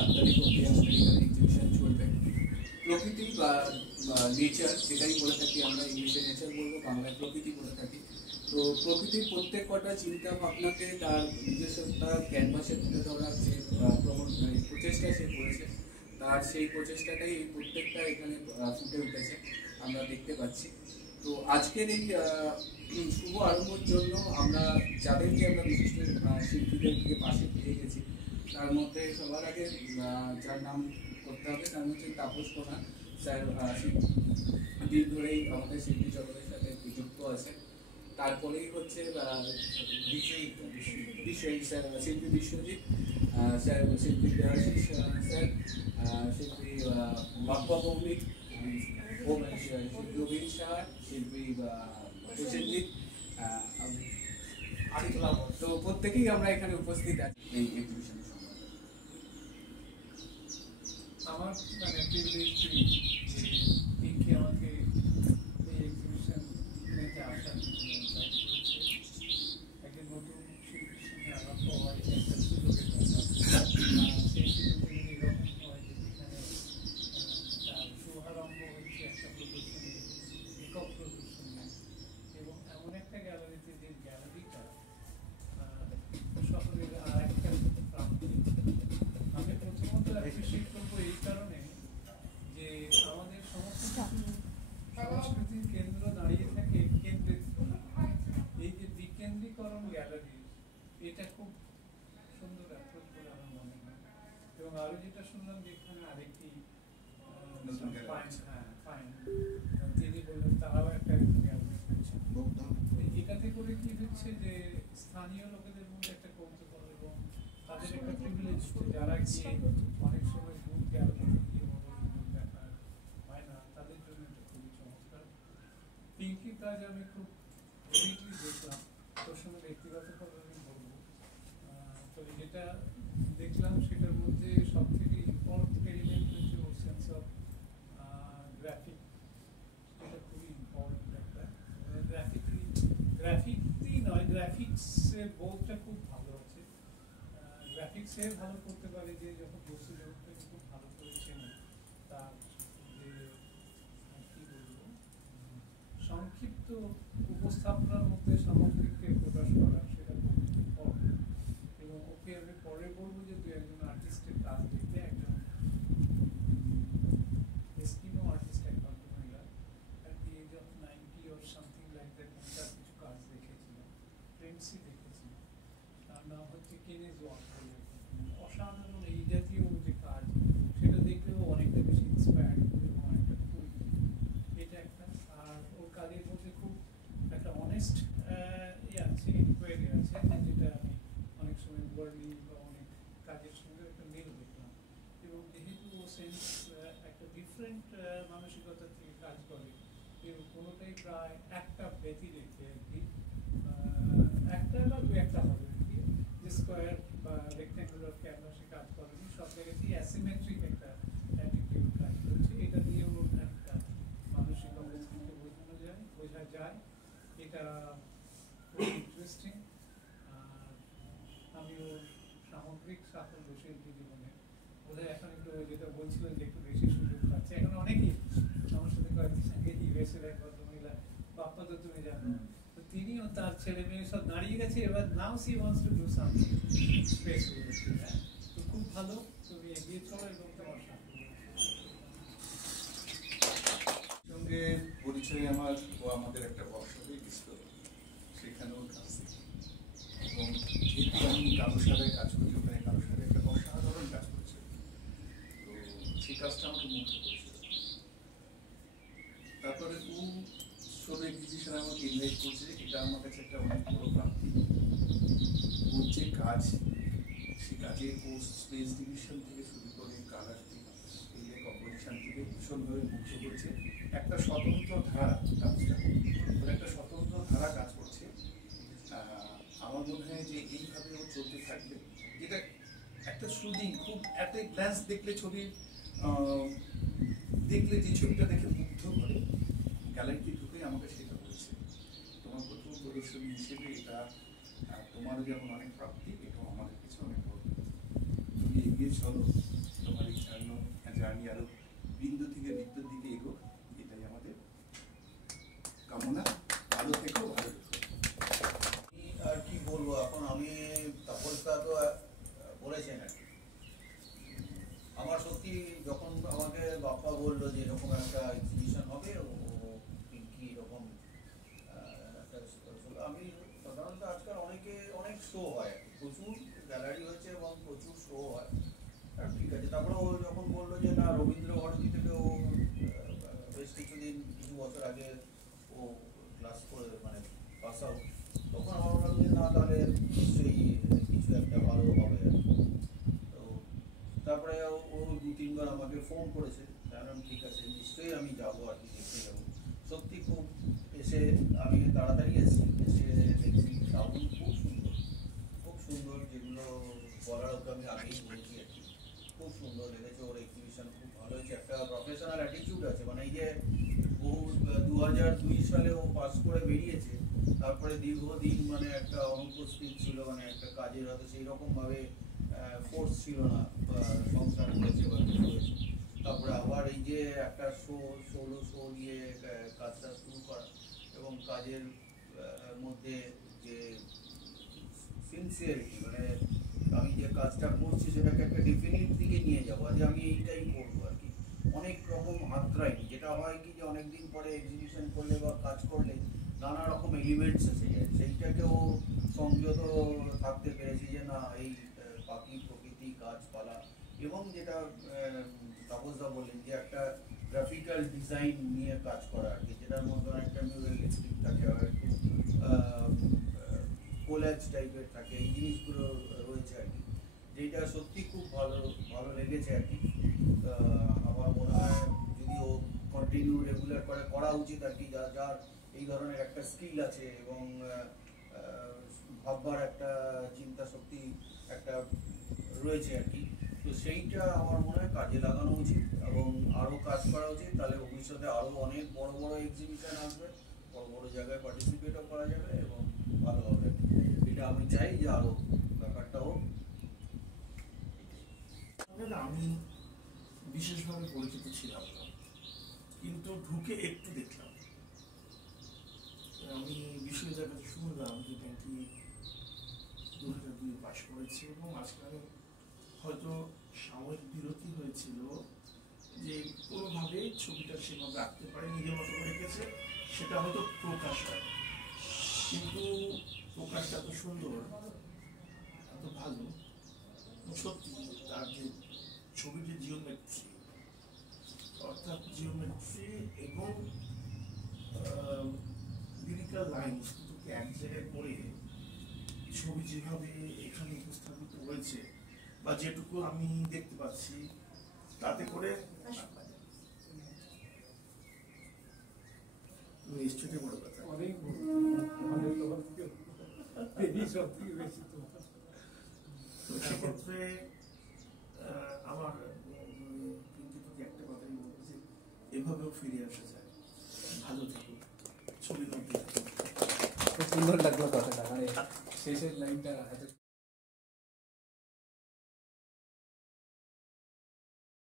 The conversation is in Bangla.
7 তারিখ অবধি আমাদের এখানে এক্সিবিশন চলবে। প্রকৃতি বা নেচার যেটাই বলে থাকি আমরা, ইংলিশে নেচার বলবো, বাংলায় প্রকৃতি বলে থাকি। তো প্রকৃতির প্রত্যেক কটা চিন্তা ভাবনাকে তার নিজস্বতা ক্যানভাসে তুলে ধরার যে প্রচেষ্টা সে করেছে, তার সেই প্রচেষ্টাটাই এই প্রত্যেকটা এখানে ফুটে উঠেছে, আমরা দেখতে পাচ্ছি। তো আজকের এই শুভ আরম্ভের জন্য আমরা যাদেরকে আমরা বিশিষ্ট শিল্পীদেরকে পাশে পেয়ে গেছি, তার মধ্যে সবার আগে যার নাম করতে হবে তার হচ্ছে তাপস প্রধান স্যার। দিন ধরেই আমাদের শিল্পী জগতের সাথে যুক্ত আছে। তারপরেই হচ্ছে শিল্পী বিশ্বজিৎ স্যার, শিল্পী দেবাশিস স্যার, শিল্পী বাপ্পা ভৌমিক, শিল্পী অভিন সাহা, শিল্পী প্রসেনজিৎ, তো প্রত্যেকেই আমরা এখানে উপস্থিত আছি এই এক্সিবিশনের সম্বন্ধে। আমার মানে পিঙ্কি আমাকে এই এক্সিবিশন নিতে আসার একজন নতুন শিল্পীর সঙ্গে আলাপ হওয়ার একটা সুযোগের দরকার। সেই সুযোগে এরকম হয় যে যেখানে তার শুভারম্ভ হচ্ছে একটা প্রদর্শনী, একক প্রদর্শনী, এবং এমন একটা গ্যালারিতে যে গ্যালারিটা শহরের আর একটা প্রান্তে। আমি প্রথমত অ্যাপ্রিসিয়েট করবো এই কারণে যে আমাদের সমস্ত সংস্কৃতির কেন্দ্র দাঁড়িয়ে থাকে কেন্দ্রের, এই যে বিকেন্দ্রীকরণ গ্যালারি, এটা খুব সুন্দর অ্যাপ্রোচ বলে আমার মনে হয়। এবং আরো যেটা শুনলাম যে এখানে আরেকটি তিনি বললেন তারাও একটা গ্যালারি করছেন। এটাতে করে কি হচ্ছে যে স্থানীয় লোকেদের মধ্যে একটা কৌতূহল এবং তাদের একটা প্রিভিলেজ, যারা গিয়ে অনেক সময় দূর গ্যালারিতে গিয়ে দেখা হয় না, তাদের জন্য এটা খুবই চমৎকার। পিঙ্কির কাজ আমি খুব ভিভিডলি দেখলাম, তোর সঙ্গে ব্যক্তিগতভাবে আমি বলবো। তবে যেটা দেখলাম সেটার মধ্যে সব থেকে ইম্পর্টেন্ট এলিমেন্ট হচ্ছে ওর সেন্স অফ গ্রাফিক। এটা খুবই ইম্পর্টেন্ট একটা গ্রাফিকই নয়, গ্রাফিক্সের বোধটা খুব ভালো আছে। গ্রাফিক্সে ভালো করতে পারে যে যখন বস্তু জগৎটাকে খুব ভালো করে চেনে, তার যে কি বলবো সংক্ষিপ্ত উপস্থাপনার মধ্যে সামগ্রিককে প্রকাশ করা, সেটা খুব ইম্পর্টেন্ট। এবং ওকে আমি পরে বলবো যে দু একজন আর্টিস্টের কাজ দেখতে, একজন এস্কিমো আর্টিস্ট, এক ভদ্রমহিলা at the age of 90 or something like that, তার কিছু কাজ দেখেছিলাম, প্রেমসি দেখেছিলাম। তার নাম হচ্ছে কেনেজ ওয়াকার। অসাধারণ এই জাতীয় যে কাজ, সেটা দেখলেও অনেকটা বেশি ইন্সপায়ার্ড এবং অনেকটা কুল, এটা একটা। আর ওর কাজের মধ্যে খুব একটা অনেস্ট আছে, ইনকোয়ারি আছে, যেটা আমি অনেক সময় ওয়ার্লি বা অনেক কাজের সঙ্গে একটা মিল দেখলাম। এবং যেহেতু ও সেন্স একটা ডিফারেন্ট মানসিকতা থেকে কাজ করে, এবং কোনোটাই প্রায় একটা ব্যতি রেখে আর কি, একটা বা দু একটা হবে আর কি, যে স্কোয়ার বা রেক্ট্যাঙ্গুলার ক্যানভাসে কাজ করেনি, সব জায়গাতেই অ্যাসিমেট্রিক একটা অ্যাটিটিউড কাজ করছে। এটা দিয়েও একটা মানসিক অবস্থাকে বোঝা যায়। এটা খুব ইন্টারেস্টিং। আর আমি ওর সামগ্রিক সাফল্য শিল্পী জীবনে বোধহয় এখন একটু, যেটা বলছিলেন যে একটু বেশি সুযোগ পাচ্ছে এখন অনেকেই। আমার সাথে কয়েকদিন আগে ইউএসের এক ভদ্রমহিলা, বাপ্পা তো তুমি জানো, তো তিনিও তার ছেলে মেয়ে সব দাঁড়িয়ে গেছে, এবার now she wants to do something space with. তো খুব ভালো, তুমি এগিয়ে চলো এবং তোমার সঙ্গে পরিচয় আমার, ও আমাদের একটা ওয়ার্কশপে গেছিল, সেখানেও কাজ দেখি। এবং যেহেতু আমি কারুশালায় কাজ করি, ওখানে কারুশালায় একটা অসাধারণ কাজ করছে, তো সেই কাজটা আমাকে মুগ্ধ করেছিল। তারপরে ও ষোলো এক্সিবিশনে আমাকে ইনভাইট করছে, এটা আমার কাছে একটা অনেক বড় প্রাপ্তি। ওর যে কাজ, সে কাজে ও স্পেস ডিভিশন থেকে শুরু করে কালার থেকে কম্পোজিশন থেকে ভীষণভাবে মুগ্ধ করছে। একটা স্বতন্ত্র ধারা কাজটা, ওর একটা স্বতন্ত্র ধারা কাজ করছে। আমার মনে হয় যে এইভাবে ও চলতে থাকবে, যেটা একটা সুদিং, খুব একটা গ্ল্যান্স দেখলে ছবি দেখলে যে ছবিটা দেখে মুগ্ধ করে, গ্যালারিতে ঢুকে আমাকে সেটা বলছে। তোমার প্রথম প্রদর্শনী হিসেবে এটা তোমারও যেমন অনেক প্রাপ্তি, এটাও আমাদের কিছু অনেক বড়। তুমি এগিয়ে চলো, জার্নি আরো বিন্দু থেকে বৃত্তের দিকে এগোক, এটাই আমাদের কামনা। ভালো থেকো, ভালো থেকো। আর কি বলবো, এখন আমি তাপসদা তো বলেছেন আর কি। আমার সত্যি যখন আমাকে বাপ্পা বললো যে এরকম একটা এক্সিবিশন হবে, ও পিঙ্কি এরকম আমি সাধারণত আজকাল অনেক শো হয়, প্রচুর গ্যালারি হয়েছে এবং প্রচুর শো হয়, ঠিক আছে। তারপরে ও যখন বললো যে না রবীন্দ্র ভারতী থেকে ও বেশ কিছু বছর আগে ও ক্লাস করে মানে পাস আউট, তখন আমার মনে হলো যে না তাহলে নিশ্চয়ই কিছু একটা ভালো হবে আর কি। তো তারপরে ও 2-3 বার আমাকে ফোন করেছে, জানালাম ঠিক আছে নিশ্চয়ই আমি যাবো আর কি, দেখতে যাবো। সত্যি খুব এসে আমি তাড়াতাড়ি এসেছি, এসে দেখছি টাউন খুব সুন্দর, যেগুলো বলার ওকে আমি আগেই বলেছি আর কি। খুব সুন্দর লেগেছে, ওর এক্সিবিশন খুব ভালো হয়েছে, একটা প্রফেশনাল অ্যাটিটিউড আছে, মানে এই যে ও 2002 সালে ও পাস করে বেরিয়েছে, তারপরে দীর্ঘদিন মানে একটা অনুপস্থিত ছিল, মানে একটা কাজের হয়তো সেই রকম ভাবে ফোর্স ছিল না, সংসার করেছে বা কিছু হয়েছে, তারপরে আবার এই যে একটা ষোলো শো দিয়ে কাজটা শুরু করা এবং কাজের মধ্যে যে সিনসিয়ারিটি, মানে আমি যে কাজটা করছি সেটাকে একটা ডেফিনিট দিকে নিয়ে যাবো, আজ আমি এইটাই করবো আর কি। অনেক রকম হাতড়াইনি, যেটা হয় কি যে অনেকদিন পরে এক্সিবিশন করলে বা কাজ করলে নানা রকম এলিমেন্টস এসে যায়, সেইটাকেও সংযত থাকতে পেরেছি যে না এই পাখি প্রকৃতি গাছপালা এবং যেটা তাপসদা বললেন যে একটা গ্রাফিক্যাল ডিজাইন নিয়ে কাজ করা আর কি, যেটার মধ্যে একটা মিউরালিস্টিক থাকে আর একটু কোলাজ টাইপের থাকে, এই জিনিসগুলো রয়েছে আর কি, যেটা সত্যি খুব ভালো লেগেছে আর কি। আমার মনে হয় যদি ও কন্টিনিউ রেগুলার করা উচিত আর কি, যার এই ধরনের একটা স্কিল আছে এবং ভাববার একটা চিন্তা শক্তি একটা রয়েছে আর কি, তো সেইটা আমার মনে হয় কাজে লাগানো উচিত এবং আরও কাজ করা উচিত, তাহলে ভবিষ্যতে আরও অনেক বড় বড় এক্সিবিশন আসবে, বড় জায়গায় পার্টিসিপেটও করা যাবে এবং ভালো হবে। এটা আমি চাই যে আরও ব্যাপারটা হোক। আমি বিশেষভাবে পরিচিত ছিলাম না, কিন্তু ঢুকে একটু দেখলাম, আমি বিষয়টার কাছে শুনলাম যে ব্যাংকটি 2002 পাশ করেছে এবং মাঝখানে হয়তো সাময়িক বিরতি হয়েছিল, যে কোনোভাবে ছবিটা সেভাবে আঁকতে পারে, নিজের মতো করে রেখেছে, সেটা হয়তো প্রকাশ হয়, কিন্তু প্রকাশটা এত সুন্দর এত ভালো সত্যি, তার যে ছবিটি জিওমেট্রি, অর্থাৎ জিওমেট্রি এবং লিরিক্যাল লাইনস দুটোকে এক জায়গায় করে ছবি যেভাবে এখানে উপস্থাপিত হয়েছে বা যেটুকু আমি দেখতে পাচ্ছি, তাতে করে নিশ্চয়ই বড় কথা। অনেক বেশি তো সেক্ষেত্রে আমার কিন্তু প্রতি একটা কথাই বলবো যে এভাবেও ফিরে আসা যায়। ভালো থেকো, ছবির মধ্যে খুব সুন্দর লাগলো কথাটা, মানে শেষের লাইনটা